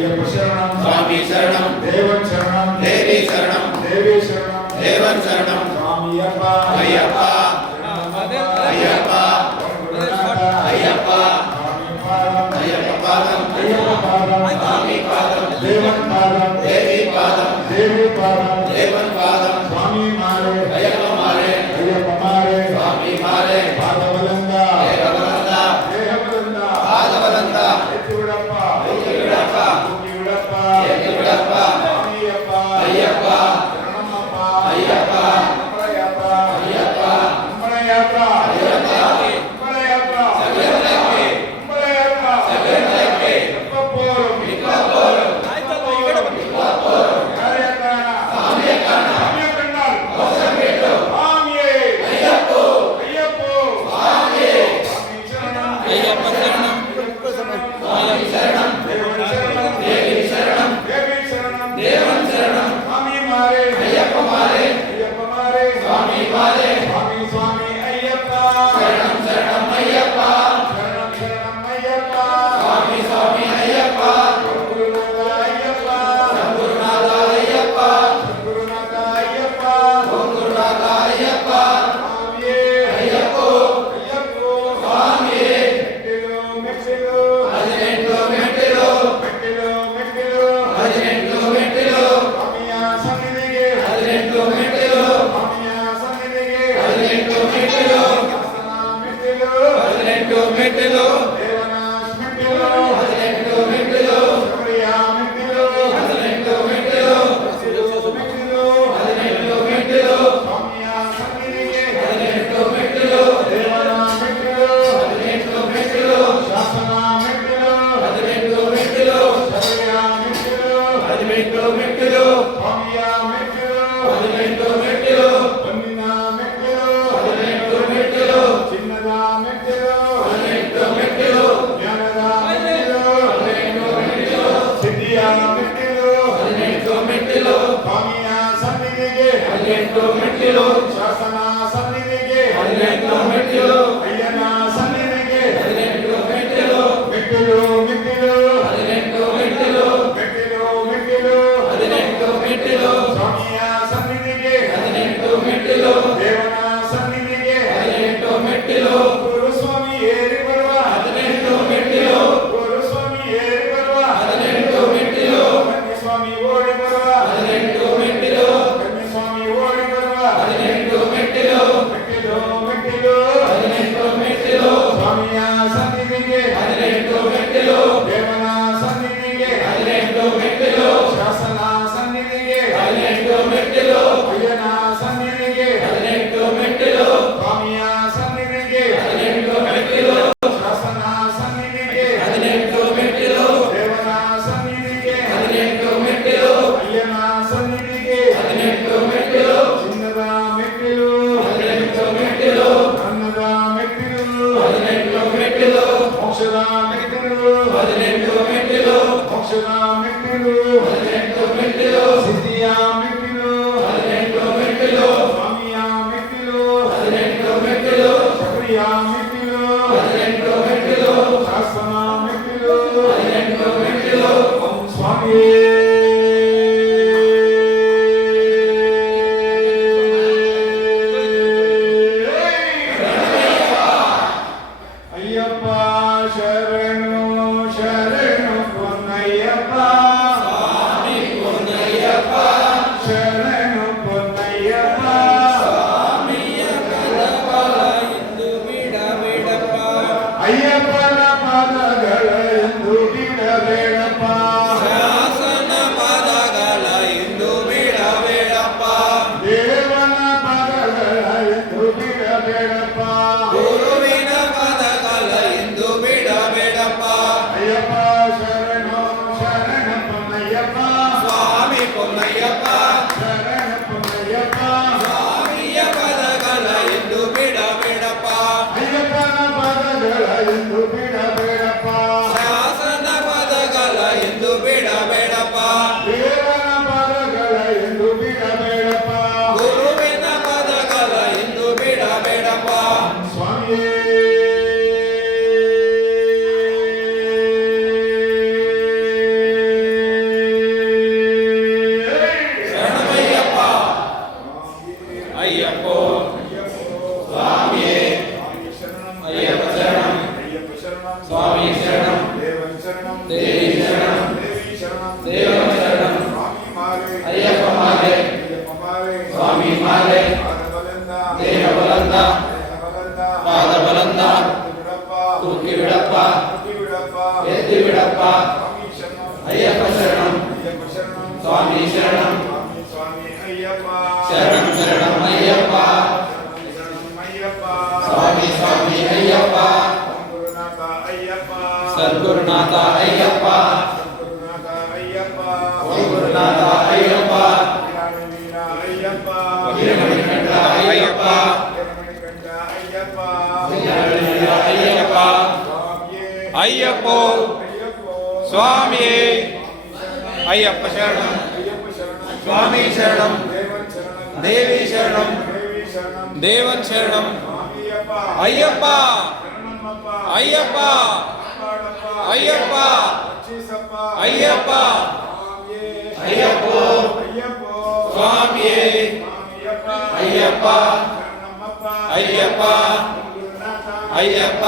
ಅಯ್ಯಪ್ಪ ಶರಣಂ ಸ್ವಾಮಿ ಶರಣಂ ದೇವನ್ ಶರಣಂ ದೇವಿ ಶರಣಂ ದೇವಿ ಶರಣಂ ದೇವನ್ ಶರಣಂ ಸ್ವಾಮಿಯಪ್ಪ ಅಯ್ಯಪ್ಪ ಅಯ್ಯಪ್ಪ ಅಯ್ಯಪ್ಪ ಅಯ್ಯಪ್ಪ ಪಾದಂ ಸ್ವಾಮಿ ಪಾದಂ ದೇವನ್ ಪಾದಂ ದೇವಿ ಪಾದಂ ದೇವಿ ಪಾದಂ ದೇವನ್ ಪಾದಂ ಸ್ವಾಮಿ ಮಾರೆ ಅಯ್ಯಪ್ಪ ಮಾರೆ ಅಯ್ಯಪ್ಪ ಮಾರೆ ಸ್ವಾಮಿ ಮಾರೆ ಪಾದವಲಂದ ದೇವಬಲಂದ ದೇಹಬಲಂದ ಪಾದಬಲಂದ ಎತ್ತಿಬಿಡಪ್ಪ ಎತ್ತಿಬಿಡಪ್ಪ ಎತ್ತಿಬಿಡಪ್ಪ ಎತ್ತಿಬಿಡಪ್ಪ ಸ್ವಾಮಿಯಪ್ಪ ಅಯ್ಯಪ್ಪ ಶರಣಮಪ್ಪ ಅಯ್ಯಪ್ಪ ಅಂಬಳಯಪ್ಪ ಅಯ್ಯಪ್ಪ ಅಂಬಳಯಪ್ಪ ಅಯ್ಯಪ್ಪ ಅಂಬಳಯಪ್ಪ ಸಗಲಕ್ಕೆ ಅಂಬಳಯಪ್ಪ ಸಗಲಕ್ಕೆ ಇಪ್ಪಪ್ಪೋರು ಇಪ್ಪಪ್ಪೋರು ಇಪ್ಪಪ್ಪೋರು ಕಾರ್ಯಕಾರಣ ಸ್ವಾಮಿಯ ಕಾರಣ ಸ್ವಾಮಿಯ ಕಂಡಾಲ್ ಅವಸರ ಬಿಟ್ಟು ಸ್ವಾಮಿಯೇ ಅಯ್ಯಪ್ಪ ಅಯ್ಯಪ್ಪ ಸ್ವಾಮಿಯೇ ಸ್ವಾಮಿ ಶರಣಂ ಅಯ್ಯಪ್ಪ ಶರಣಂ ಸ್ವಾಮಿ ಶರಣಂ ದೇವನ್ ಶರಣಂ ದೇವಿ ಶರಣಂ ದೇವಿ ಶರಣಂ ದೇವನ್ ಶರಣಂ ಸ್ವಾಮಿ ಮಾರೆ ಅಯ್ಯಪ್ಪ ಮಾರೆ ಅಯ್ಯಪ್ಪ ಮಾರೆ ಸ್ವಾಮಿ ಮಾರೆ ಸ್ವಾಮಿ ಸ್ವಾಮಿ ಅಯ್ಯಪ್ಪ ಶರಣಂ ಶರಣಂ ಅಯ್ಯಪ್ಪ ಶರಣಂ ಶರಣಂ ಅಯ್ಯಪ್ಪ ಸ್ವಾಮಿ ಸ್ವಾಮಿ ಅಯ್ಯಪ್ಪ ಗುರುನಾಥ ಅಯ್ಯಪ್ಪ ಗುರುನಾಥ ಅಯ್ಯಪ್ಪ ಗುರುನಾಥ ಅಯ್ಯಪ್ಪ ಗುರುನಾಥ ಅಯ್ಯಪ್ಪ ಸ್ವಾಮಿಯೇ ಅಯ್ಯಪ್ಪ ಅಯ್ಯಪ್ಪ ಸ್ವಾಮಿಯೇ ಮೆಟ್ಟಿಲು ಹದಿನೆಂಟು ಮೆಟ್ಟಿಲು ಮೆಟ್ಟಿಲು ಮೆಟ್ಟಿಲು ಹದಿನೆಂಟು ಮೆಟ್ಟಿಲು ಸ್ವಾಮಿಯ ಸನ್ನಿಧಿಗೆ 18 ಮೆಟ್ಟಿಲು ಸ್ವಾಮಿಯ ಸನ್ನಿಧಿಗೆ 18 ಮೆಟ್ಟಿಲು ಮೆಟ್ಟಿಲು 18 ಮೆಟ್ಟಿಲು ದೇವನ ಮೆಟ್ಟಿಲು 18 ಮೆಟ್ಟಿಲು ಶಬರಿಯ ಮೆಟ್ಟಿಲು 18 ಮೆಟ್ಟಿಲು ಮೆಟ್ಟಿಲು 18 ಮೆಟ್ಟಿಲು ಸ್ವಾಮಿಯ ಸನ್ನಿಧಿಗೆ 18 ಮೆಟ್ಟಿಲು ದೇವನ ಮೆಟ್ಟಿಲು 18 ಮೆಟ್ಟಿಲು ಶಾಸನ ಮೆಟ್ಟಿಲು 18 ಮೆಟ್ಟಿಲು ಶಬರಿಯ ಮೆಟ್ಟಿಲು 18 ಮೆಟ್ಟಿಲು ಸ್ವಾಮಿಯ ಮೆಟ್ಟಿಲು 18 ಮೆಟ್ಟಿಲು ಹೊನ್ನಿನ ಮೆಟ್ಟಿಲು 18 ಮೆಟ್ಟಿಲು ಚಿನ್ನದ ಮೆಟ್ಟಿಲು 18 ಮೆಟ್ಟಿಲು ಜ್ಞಾನದ ಮೆಟ್ಟಿಲು 18 ಮೆಟ್ಟಿಲು ಸಿದ್ಧಿಯ ಮೆಟ್ಟಿಲು 18 ಮೆಟ್ಟಿಲು ಸ್ವಾಮಿಯ ಸನ್ನಿಧಿಗೆ 18 ಮೆಟ್ಟಿಲು ಶಾಸನ ಸನ್ನಿಧಿಗೆ 18 ಮೆಟ್ಟಿಲು ಅಯ್ಯನ ಸನ್ನಿಧಿಗೆ 18 ಮೆಟ್ಟಿಲು ಮೆಟ್ಟಿಲು ಮೆಟ್ಟಿಲು 18 ಮೆಟ್ಟಿಲು ಮೆಟ್ಟಿಲು ಮೆಟ್ಟಿಲು 18 ಮೆಟ್ಟಿಲು ಸ್ವಾಮಿಯ ಸನ್ನಿಧಿಗೆ 18 ಮೆಟ್ಟಿಲು ದೇವನ ಸನ್ನಿಧಿಗೆ 18 ಮೆಟ್ಟಿಲು ಗುರುಸ್ವಾಮಿ ಏರಿ ಬರುವ 18 ಮೆಟ್ಟಿಲು ಗುರುಸ್ವಾಮಿ ಏರಿ ಬರುವ 18 ಮೆಟ್ಟಿಲು ಸ್ವಾಮಿ ಓಡಿ ಬರುವ 18 ಮೆಟ್ಟಿಲು ಸ್ವಾಮಿ ಓಡಿ ಬರುವ 18 ಮೆಟ್ಟಿಲು ಮೆಟ್ಟಿಲು ಮೆಟ್ಟಿಲು 18 ಮೆಟ್ಟಿಲು ಸ್ವಾಮಿಯ ಸನ್ನಿಧಿಗೆ 18 ಮೆಟ್ಟಿಲು ದೇವನ ಸನ್ನಿಧಿಗೆ 18 ಮೆಟ್ಟಿಲು ಶಾಸನ ಸನ್ನಿಧಿಗೆ 18 ಮೆಟ್ಟಿಲು ಅಯ್ಯನ ಸನ್ನಿಧಿಗೆ 18 ಮೆಟ್ಟಿಲು ಸ್ವಾಮಿಯ ಸನ್ನಿಧಿಗೆ 18 ಮೆಟ್ಟಿಲು ಶಾಸನ ಸನ್ನಿಧಿಗೆ 18 ಮೆಟ್ಟಿಲು ದೇವನ ಸನ್ನಿಧಿಗೆ 18 ಮೆಟ್ಟಿಲು ಅಯ್ಯನ ಸನ್ನಿಧಿಗೆ 18 ಮೆಟ್ಟಿಲು ಚಿನ್ನದ ಮೆಟ್ಟಿಲು 18 ಮೆಟ್ಟಿಲು ಅನ್ನದ ಮೆಟ್ಟಿಲು 18 ಮೆಟ್ಟಿಲು ಮೋಕ್ಷದ ಮೆಟ್ಟಿಲು 18 ಮೆಟ್ಟಿಲು ಮೋಕ್ಷದ ಮೆಟ್ಟಿಲು 18 ಮೆಟ್ಟಿಲು ಸಿದ್ಧಿಯ ಮೆಟ್ಟಿಲು 18 ಮೆಟ್ಟಿಲು ಸ್ವಾಮಿಯ ಮೆಟ್ಟಿಲು 18 ಮೆಟ್ಟಿಲು ಶಬರಿಯ ಮೆಟ್ಟಿಲು 18 ಮೆಟ್ಟಿಲು ಶಾಸನ ಮೆಟ್ಟಿಲು 18 ಮೆಟ್ಟಿಲು ಸ್ವಾಮಿಯೇ ಅಯ್ಯಪ್ಪ ಶರಣು ಶರಣು ಪೊನ್ನಯ್ಯಪ್ಪ ಶರಣು ಪೊನ್ನಯ್ಯಪ್ಪ ಅಯ್ಯಪ್ಪನ ಪಾದಗಳ ಎಂದು ಬಿಡಬೇಡಪ್ಪ ದೇವನ ಪಾದಗಳ ಎಂದು ಬಿಡಬೇಡಪ್ಪ ಅಯ್ಯಪ್ಪ ಶರಣು ಶರಣಪ್ಪ தேவன் சரணம் சுவாமி மாலே ஐயப்ப மாலே ஐயப்ப மாலே சுவாமி மாலே பாதபலந்தா தேಹ ಬಲಂದ ದೇಹಬಲಂದಾ ಪಾದ ಬಲಂದ ತೂಕಿ ಬಿಡಪ್ಪ ತೂಕಿ ಬಿಡಪ್ಪ ತೂಕಿ ಬಿಡಪ್ಪ ಎತ್ತಿ ಬಿಡಪ್ಪ ಸ್ವಾಮಿ ಶರಣಂ ಅಯ್ಯಪ್ಪ ಶರಣಂ ಅಯ್ಯಪ್ಪ ಶರಣಂ ಸ್ವಾಮಿ ಶರಣಂ ಸ್ವಾಮಿ ಸ್ವಾಮಿ ಅಯ್ಯಪ್ಪ ಶರಣಂ ಶರಣಂ ಅಯ್ಯಪ್ಪ ಶರಣಂ ಅಯ್ಯಪ್ಪ ಸ್ವಾಮಿ ಸ್ವಾಮಿ ಅಯ್ಯಪ್ಪ ಗುರುನಾಥ ಅಯ್ಯಪ್ಪ ಸದ್ಗುರುನಾಥ ಅಯ್ಯಪ್ಪ ಗುರುನಾಥ ಅಯ್ಯಪ್ಪ ಗುರುನಾಥ ಅಯ್ಯಪ್ಪ ವೀರ ಅಯ್ಯಪ್ಪ ವೀರಮಣಿಕಂಠ ಅಯ್ಯಪ್ಪ ವೀರಮಣಿಕಂಠ ಅಯ್ಯಪ್ಪ ವೀರಮಣಿಕಂಠ ಅಯ್ಯಪ್ಪ ಸ್ವಾಮಿಯೇ ಅಯ್ಯಪ್ಪೋ ಅಯ್ಯಪ್ಪೋ ಸ್ವಾಮಿಯೇ ಅಯ್ಯಪ್ಪ ಶರಣಂ ಅಯ್ಯಪ್ಪ ಶರಣಂ ಸ್ವಾಮಿ ಶರಣಂ ದೇವನ್ ಶರಣಂ ದೇವಿ ಶರಣಂ ದೇವಿ ಶರಣಂ ದೇವನ್ ಶರಣಂ ಸ್ವಾಮಿಯಪ್ಪ ಅಯ್ಯಪ್ಪ ಶರಣಮ್ಮಪ್ಪ ಅಯ್ಯಪ್ಪ ಕಾಪಾಡಪ್ಪ ಅಯ್ಯಪ್ಪ ರಕ್ಷಿಸಪ್ಪ ಅಯ್ಯಪ್ಪ ಸ್ವಾಮಿಯೇ ಅಯ್ಯಪ್ಪೋ ಅಯ್ಯಪ್ಪೋ ಸ್ವಾಮಿಯೇ ಸ್ವಾಮಿಯಪ್ಪ ಅಯ್ಯಪ್ಪ ಶರಣಮ್ಮಪ್ಪ ಅಯ್ಯಪ್ಪ ಗುರುನಾಥ ಅಯ್ಯಪ್ಪ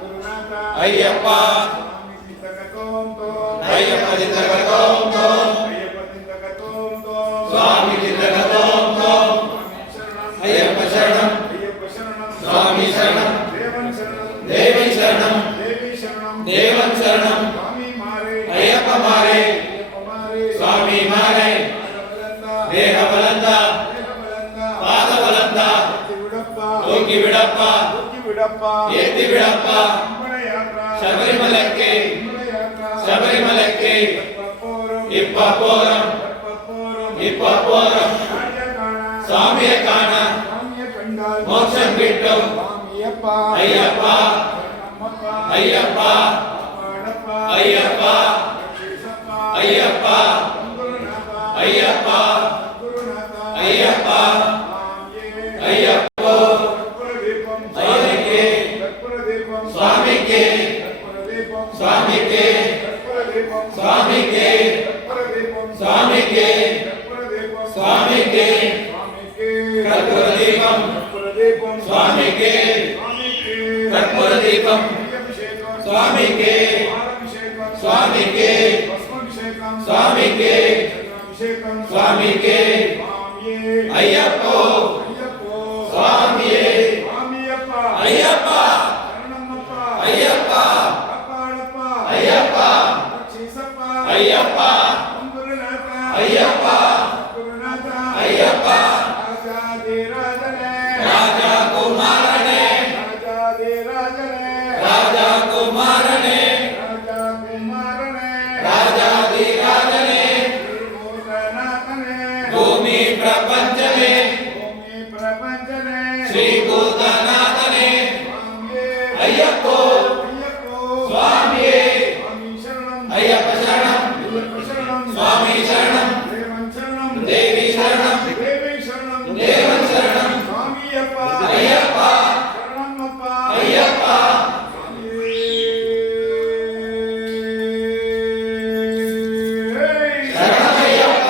ಗುರುನಾಥ ಅಯ್ಯಪ್ಪ ಸ್ವಾಮಿ ಪಿತಕತೋಂ ತೋಂ ಅಯ್ಯಪ್ಪ ದಿಂದಗತೋಂ ತೋಂ ಅಯ್ಯಪ್ಪ ಪಿತಕತೋಂ ತೋಂ ಸ್ವಾಮಿ ದಿಂದಗತೋಂ ತೋಂ ಅಯ್ಯಪ್ಪ ಶರಣಂ ಅಯ್ಯಪ್ಪ ಶರಣಂ ಸ್ವಾಮಿ ಶರಣಂ ದೇವನ್ ಶರಣಂ ದೇವನ್ ಶರಣಂ ದೇವಿ ಶರಣಂ ದೇವನ್ ಶರಣಂ ಸ್ವಾಮಿ ಮಾರೇ ಅಯ್ಯಪ್ಪ ಮಾರೇ ಅಯ್ಯಪ್ಪ ಮಾರೇ ಸ್ವಾಮಿ ಮಾರೇ ದೇಹ ಬಲಂದ ಪಾದ ಬಲಂದ ತೂಕಿ ಬಿಡಪ್ಪ ಎತ್ತಿ ಬಿಡಪ್ಪ ಶಬರಿಮಲಕ್ಕೆ ಶಬರಿಮಲಕ್ಕೆ ಇಪ್ಪಪೋರಂ ಸ್ವಾಮಿಯ ಕಾಣ ಮೋಕ್ಷ ಬಿಟ್ಟು ಅಯ್ಯಪ್ಪ ಅಯ್ಯಪ್ಪ ಅಯ್ಯಪ್ಪ ಅಯ್ಯಪ್ಪ ಅಯ್ಯಪ್ಪ ಅಯ್ಯಪ್ಪ ಅಯ್ಯಪ್ಪ ಸ್ವಾಮಿಗೆ ಸ್ವಾಮಿಗೆ ಸ್ವಾಮಿಗೆ ಸ್ವಾಮಿಗೆ ಸ್ವಾಮಿಗೆ ಸ್ವಾಮಿಗೆ ಕರ್ಪೂರ ದೀಪಂ ಸ್ವಾಮಿಗೆ ಕರ್ಪೂರ ದೀಪಂ ಸ್ವಾಮಿಗೆ ಸ್ವಾಮಿಗೆ ಸ್ವಾಮಿಗೆ ಸ್ವಾಮಿಗೆ ಅಯ್ಯಪ್ಪೋ ಸ್ವಾಮಿಯೇ ಅಯ್ಯಪ್ಪ ಅಯ್ಯಪ್ಪ ಅಯ್ಯಪ್ಪ ಅಯ್ಯಪ್ಪ ಅಯ್ಯಪ್ಪ ಅಯ್ಯಪ್ಪ ರಾಜಕುಮಾರನೇ ರಾಜಕುಮಾರನೇ ರಾಜಾಧಿರಾಜನೇ ಭೂಮಿ ಪ್ರಪಂಚನೇ ಶ್ರೀ ಭೂತನಾಥನೇ ಅಯ್ಯಪ್ಪೋ ಸ್ವಾಮಿಯೇ ಅಯ್ಯಪ್ಪ ಶರಣಂ ಸ್ವಾಮಿ ಶರಣಂ ದೇವಿ ಶರಣಂ ದೇವನ್ ಶರಣಂ ಅಯ್ಯಪ್ಪ ಅಯ್ಯಪ್ಪ ಶರಣಮಯ್ಯಪ್ಪ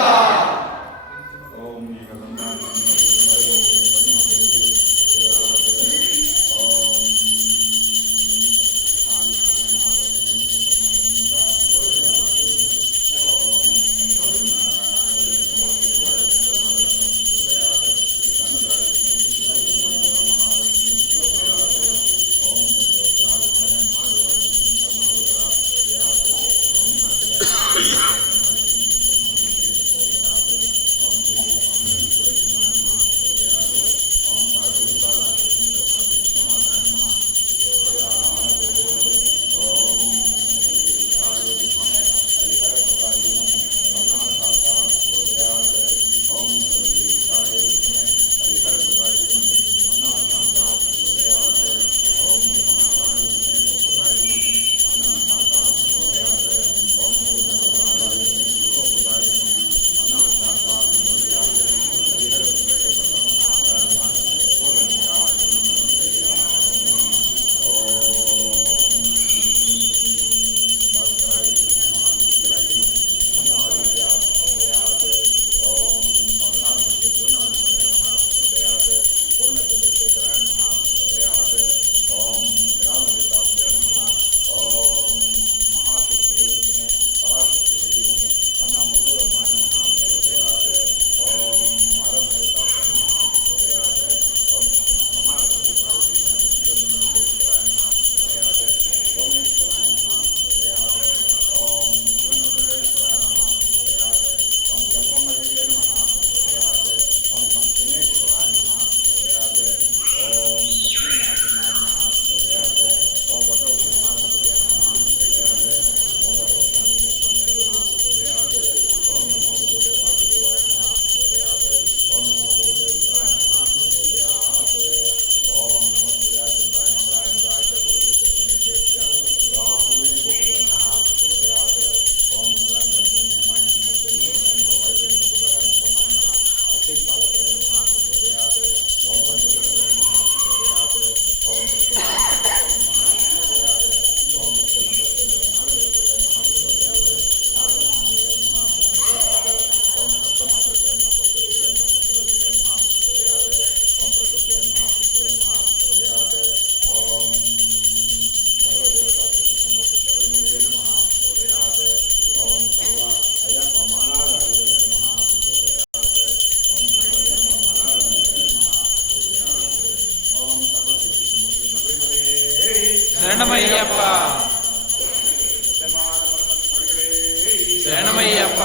ಶರಣಮಯ್ಯಪ್ಪ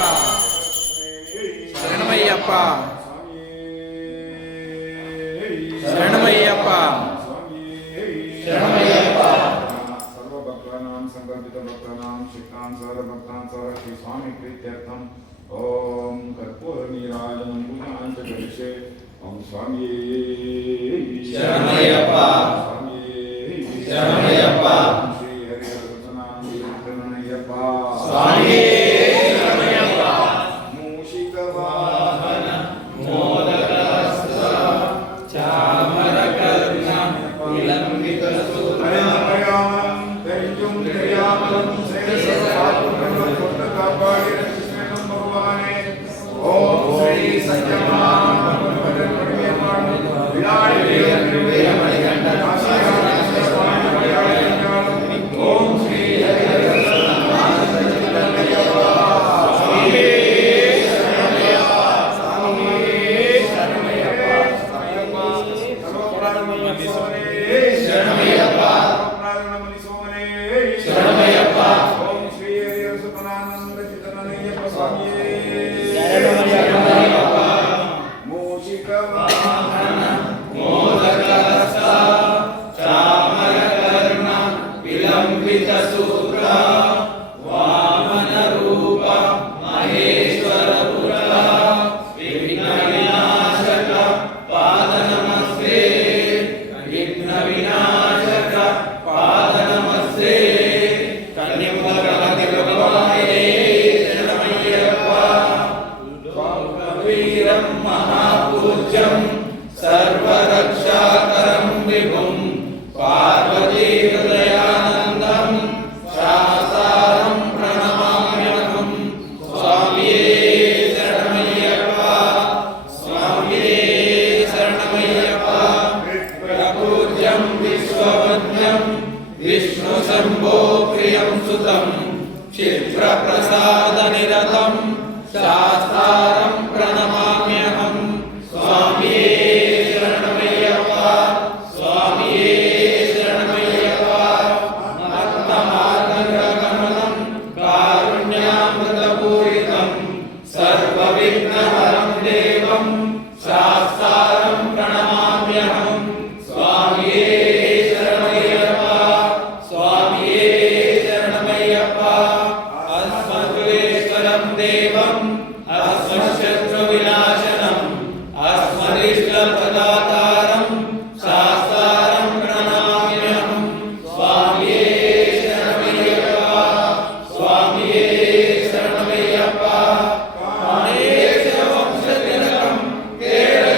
ಶರಣಮಯ್ಯಪ್ಪ ಶರಣಮಯ್ಯಪ್ಪ ಶರಣಮಯ್ಯಪ್ಪ सर्वभक्तानां संकल्पितभक्तानां शिष्टान् सर्वभक्तान् सर्वश्री स्वामी प्रीत्यर्थम् ॐ कर्पूरनीराजनं पूजां च करिष्ये ॐ स्वामी शरणमಯ್ಯಪ್ಪ स्वामी शरणमಯ್ಯಪ್ಪ श्री हरिहरसनानन्दयप्प स्वामी शरणमಯ್ಯಪ್ಪ मूषिकवाहन मोदकस्थ चामरकर्ण विलम्बितसूत्र सर्वरक्षाकरं विभुं पार्वती हृदयानन्दं शास्तारं प्रणमाम्यहं स्वामिये शरणमయ్యప్ప स्वामिये शरणमయ్యప్ప प्रपूज्यं विश्ववन्द्यं विष्णुशम्भो प्रियं सुतं क्षिप्रप्रसादनिरतं शास्तारं प्रणमाम्यहं स्वामिये शरणमయ్యప్ప स्वामिये शरणमయ్యప్ప भक्तमार्गगमनं कारुण्यामृतपूरितं सर्वविघ्नहरं देवं शास्तारं प्रणमाम्यहं स्वामिये शरणमయ్యప్ప स्वामिये शरणमయ్యప్ప अस्मद्वेश्वरं देवं अस्मत्शत्रुविनाशनम् अस्मदिष्टप्रदातारं शास्तारं प्रणमाम्यहं स्वामिये शरणमయ్యప్ప स्वामिये शरणमయ్యప్ప अनेकवंशतिलकं केळय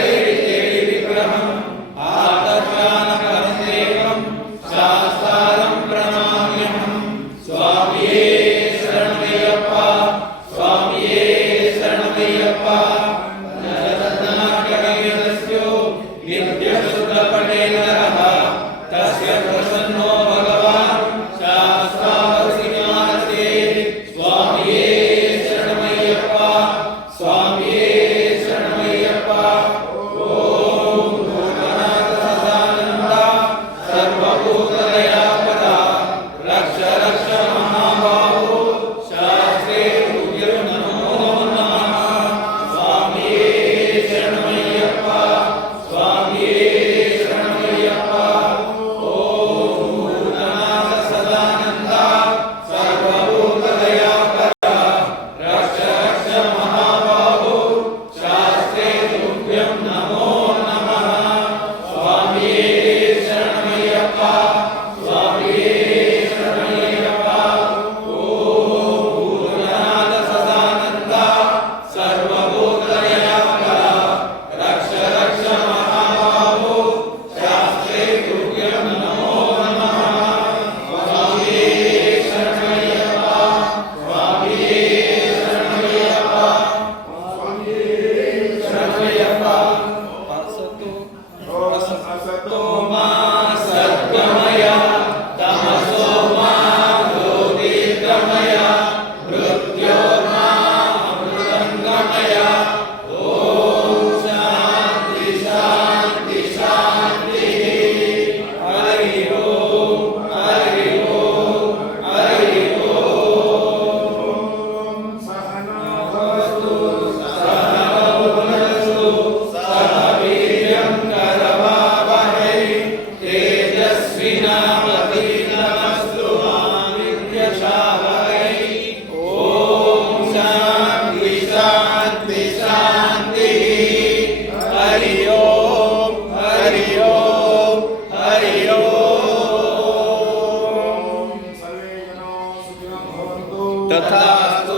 तथास्तु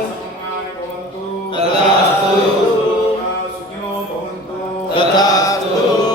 सर्वमङ्गलानि भवन्तु तथास्तु सुखिनो भवन्तु तथास्तु